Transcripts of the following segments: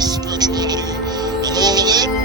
Spirituality and all of that.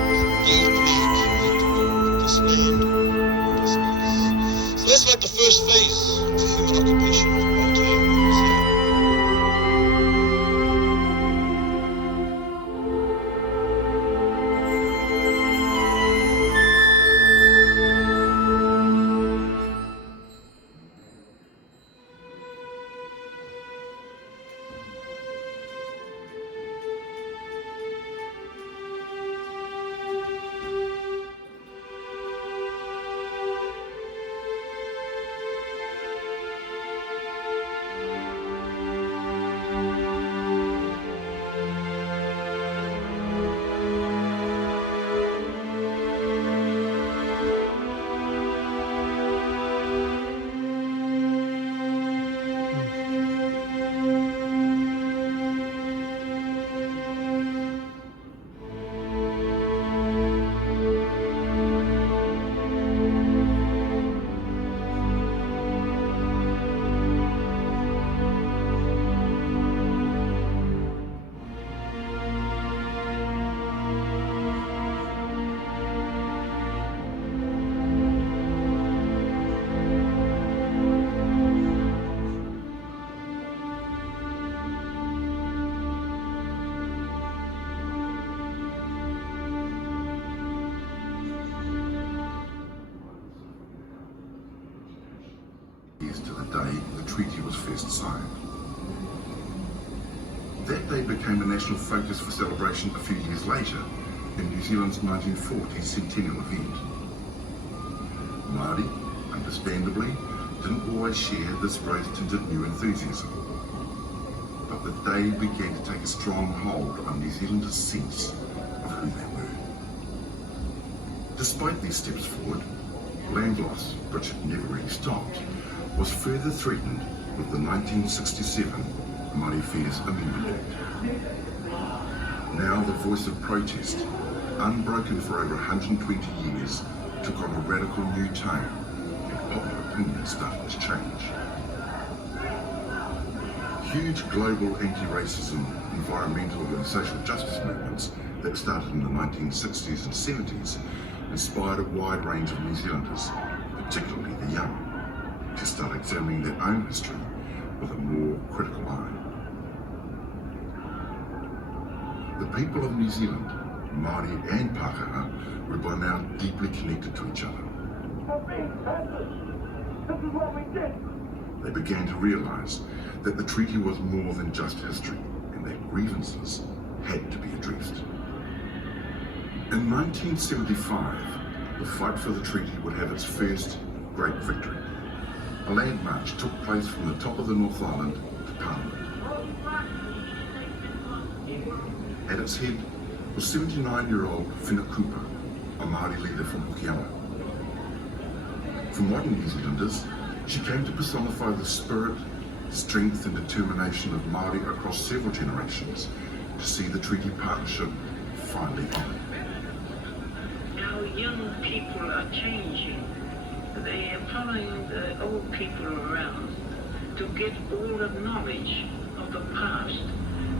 day the treaty was first signed. That day became a national focus for celebration a few years later in New Zealand's 1940 centennial event. Māori, understandably, didn't always share this rose-tinted new enthusiasm, but the day began to take a strong hold on New Zealanders' sense of who they were. Despite these steps forward, land loss, which had never really stopped, was further threatened with the 1967 Māori Affairs Amendment Act. Now the voice of protest, unbroken for over 120 years, took on a radical new tone, and popular opinion started to change. Huge global anti-racism, environmental and social justice movements that started in the 1960s and 70s inspired a wide range of New Zealanders, particularly the young, to start examining their own history with a more critical eye. The people of New Zealand, Māori and Pākehā, were by now deeply connected to each other. This is what we did. They began to realise that the treaty was more than just history, and that grievances had to be addressed. In 1975, the fight for the treaty would have its first great victory. A land march took place from the top of the North Island to Parliament. At its head was 79-year-old Whenakupa, a Māori leader from Hokianga. For modern New Zealanders, she came to personify the spirit, strength and determination of Māori across several generations to see the treaty partnership finally honoured. Now young people are changing. They are following the old people around to get all the knowledge of the past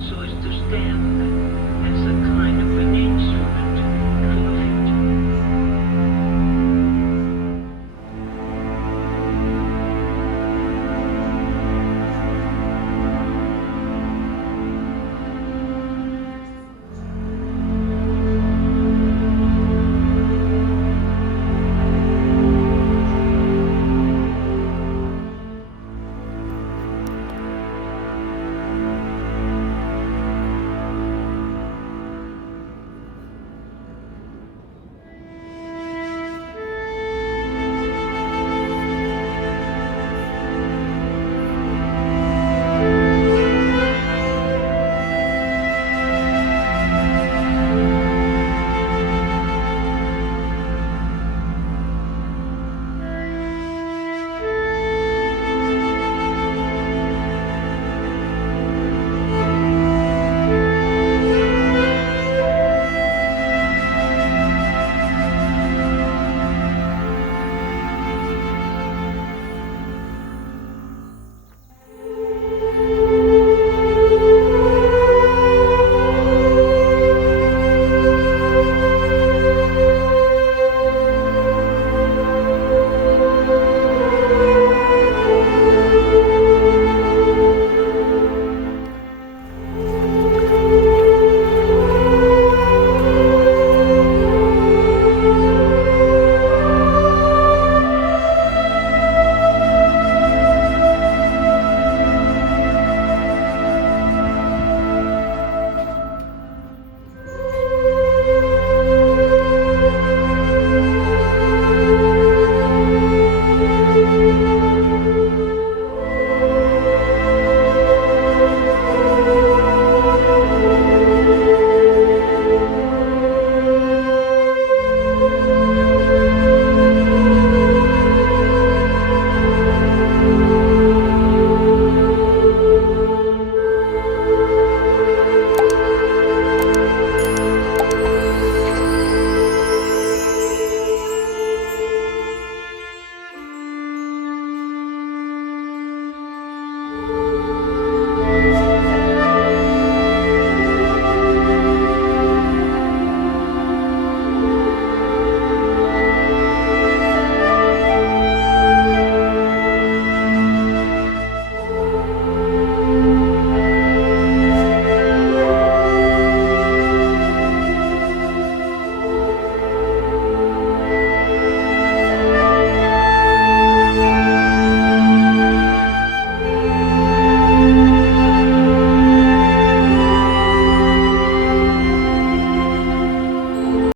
so as to stand